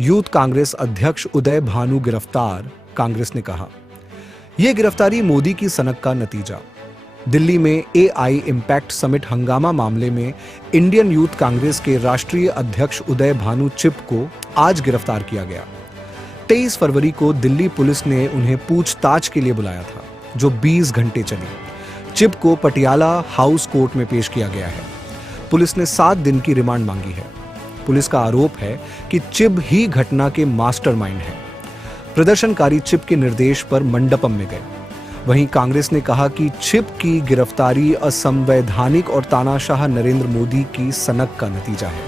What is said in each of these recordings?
Youth Congress अध्यक्ष उदय भानु गिरफ्तार, कांग्रेस ने कहा। यह गिरफ्तारी मोदी की सनक का नतीजा। दिल्ली में एआई इम्पैक्ट समिट हंगामा मामले में इंडियन यूथ कांग्रेस के राष्ट्रीय अध्यक्ष उदय भानु चिप को आज गिरफ्तार किया गया। 23 फरवरी को दिल्ली पुलिस ने उन्हें पूछताछ के लिए बुलाया था, जो 20 घंटे चली। चिप को पटियाला हाउस कोर्ट में पेश किया गया है। पुलिस ने 7 दिन की रिमांड मांगी है। पुलिस का आरोप है कि चिप ही घटना के मास्टरमाइंड हैं। प्रदर्शनकारी चिप के निर्देश पर मंडपम में गए। वहीं कांग्रेस ने कहा कि चिप की गिरफ्तारी असंवैधानिक और तानाशाह नरेंद्र मोदी की सनक का नतीजा है।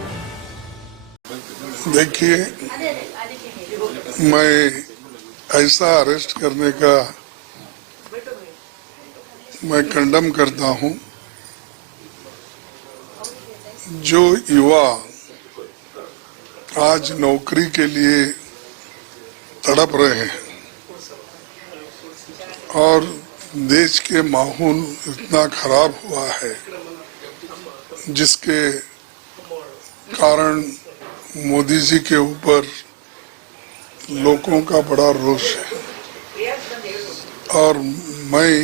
देखिए, मैं ऐसा अरेस्ट करने का मैं कंडम करता हूं। जो युवा आज नौकरी के लिए तड़प रहे हैं और देश के माहौल इतना खराब हुआ है, जिसके कारण मोदी जी के ऊपर लोगों का बड़ा रोष है। और मैं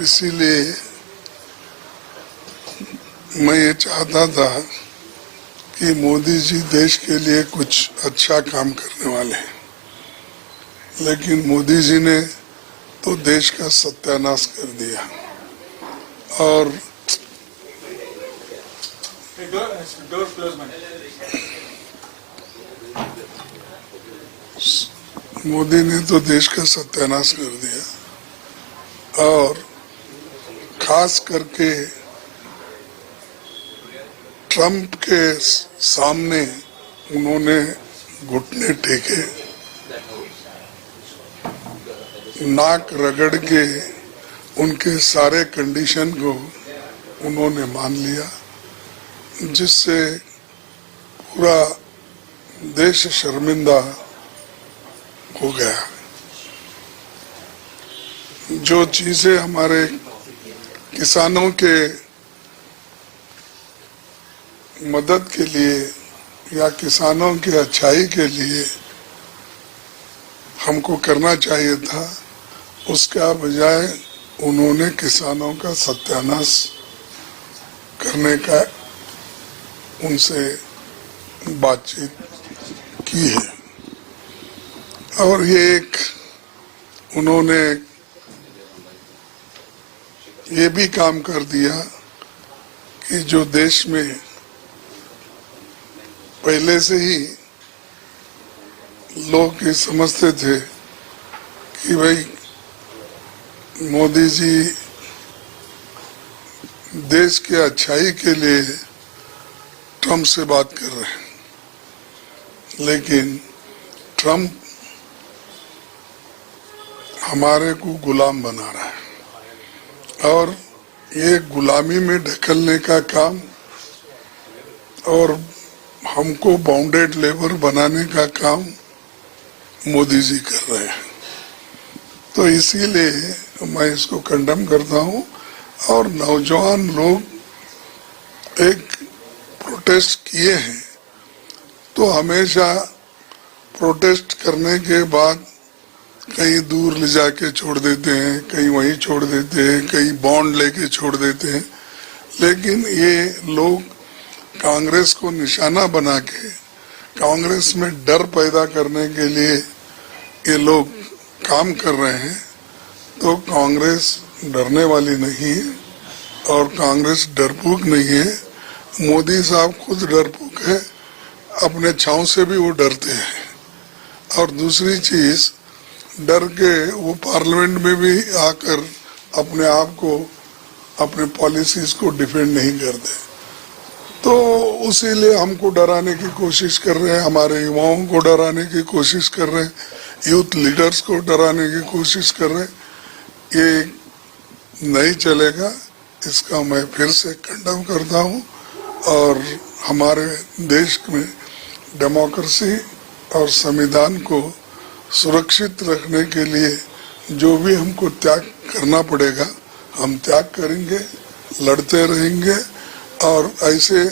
इसीलिए मैं ये चाहता था कि मोदी जी देश के लिए कुछ अच्छा काम करने वाले हैं, लेकिन मोदी जी ने तो देश का सत्यानाश कर दिया। और मोदी ने तो देश का सत्यानाश कर दिया और खास करके ट्रंप के सामने उन्होंने घुटने टेके, नाक रगड़ के उनके सारे कंडीशन को उन्होंने मान लिया, जिससे पूरा देश शर्मिंदा हो गया। जो चीजें हमारे किसानों के मदद के लिए या किसानों की अच्छाई के लिए हमको करना चाहिए था, उसका बजाय उन्होंने किसानों का सत्यानाश करने का उनसे बातचीत की है। और ये एक उन्होंने ये भी काम कर दिया कि जो देश में पहले से ही लोग ये समझते थे कि भाई मोदी जी देश के अच्छाई के लिए ट्रंप से बात कर रहे हैं, लेकिन ट्रंप हमारे को गुलाम बना रहा है और ये गुलामी में ढकेलने का काम और हमको बाउंडेड लेबर बनाने का काम मोदी जी कर रहे हैं। तो इसीलिए मैं इसको कंडेम करता हूं। और नौजवान लोग एक प्रोटेस्ट किए हैं, तो हमेशा प्रोटेस्ट करने के बाद कहीं दूर ले जाके छोड़ देते हैं, कहीं वहीं छोड़ देते हैं, कहीं बॉन्ड लेके छोड़ देते हैं। लेकिन ये लोग कांग्रेस को निशाना बना के कांग्रेस में डर पैदा करने के लिए ये लोग काम कर रहे हैं। तो कांग्रेस डरने वाली नहीं है और कांग्रेस डरपोक नहीं है। मोदी साहब खुद डरपोक है, अपने छांव से भी वो डरते हैं। और दूसरी चीज, डर के वो पार्लियामेंट में भी आकर अपने आप को, अपने पॉलिसीज को डिफेंड नहीं करते। तो उसीलिए हमको डराने की कोशिश कर रहे हैं, हमारे युवाओं को डराने की कोशिश कर रहे हैं, यूथ लीडर्स को डराने की कोशिश कर रहे हैं। ये नहीं चलेगा, इसका मैं फिर से कंडेम करता हूं। और हमारे देश में डेमोक्रेसी और संविधान को सुरक्षित रखने के लिए जो भी हमको त्याग करना पड़ेगा हम त्याग करेंगे, लड़ते रहेंगे और ऐसे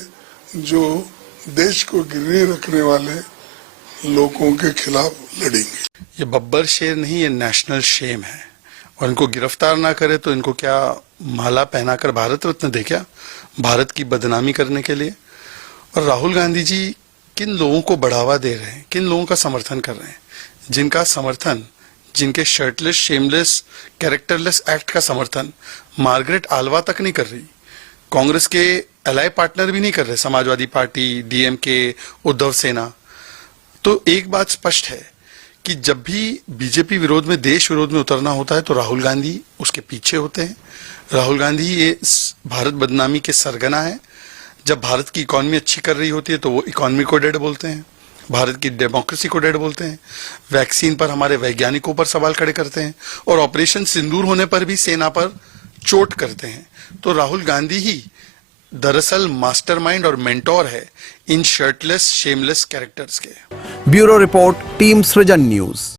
जो देश को गिरवी रखने वाले लोगों के खिलाफ लड़ेंगे। ये बब्बर शेर नहीं, ये नेशनल शेम है। और इनको गिरफ्तार ना करे तो इनको क्या माला पहनाकर भारत रत्न दे क्या, भारत की बदनामी करने के लिए। और राहुल गांधी जी किन लोगों को बढ़ावा दे रहे हैं, किन लोगों का समर्थन कर रहे हैं, जिनका समर्थन, जिनके शर्टलेस, शेमलेस, कैरेक्टरलेस एक्ट का समर्थन मार्गरेट आल्वा तक नहीं कर रही, कांग्रेस के एलाई पार्टनर भी नहीं कर रहे, समाजवादी पार्टी, डीएमके, उद्धव सेना। तो एक बात स्पष्ट है कि जब भी बीजेपी विरोध में, देश विरोध में उतरना होता है तो राहुल गांधी उसके पीछे होते हैं। राहुल गांधी ये भारत बदनामी के सरगना है। जब भारत की इकॉनमी अच्छी कर रही होती है तो वो इकॉनमी को डेड बोलते हैं, भारत की डेमोक्रेसी को डेड बोलते हैं, वैक्सीन पर हमारे वैज्ञानिकों पर सवाल खड़े करते हैं और ऑपरेशन सिंदूर होने पर भी सेना पर चोट करते हैं। तो राहुल गांधी ही दरअसल मास्टरमाइंड और मेंटोर है इन शर्टलेस, शेमलेस कैरेक्टर्स के। ब्यूरो रिपोर्ट, टीम सृजन न्यूज।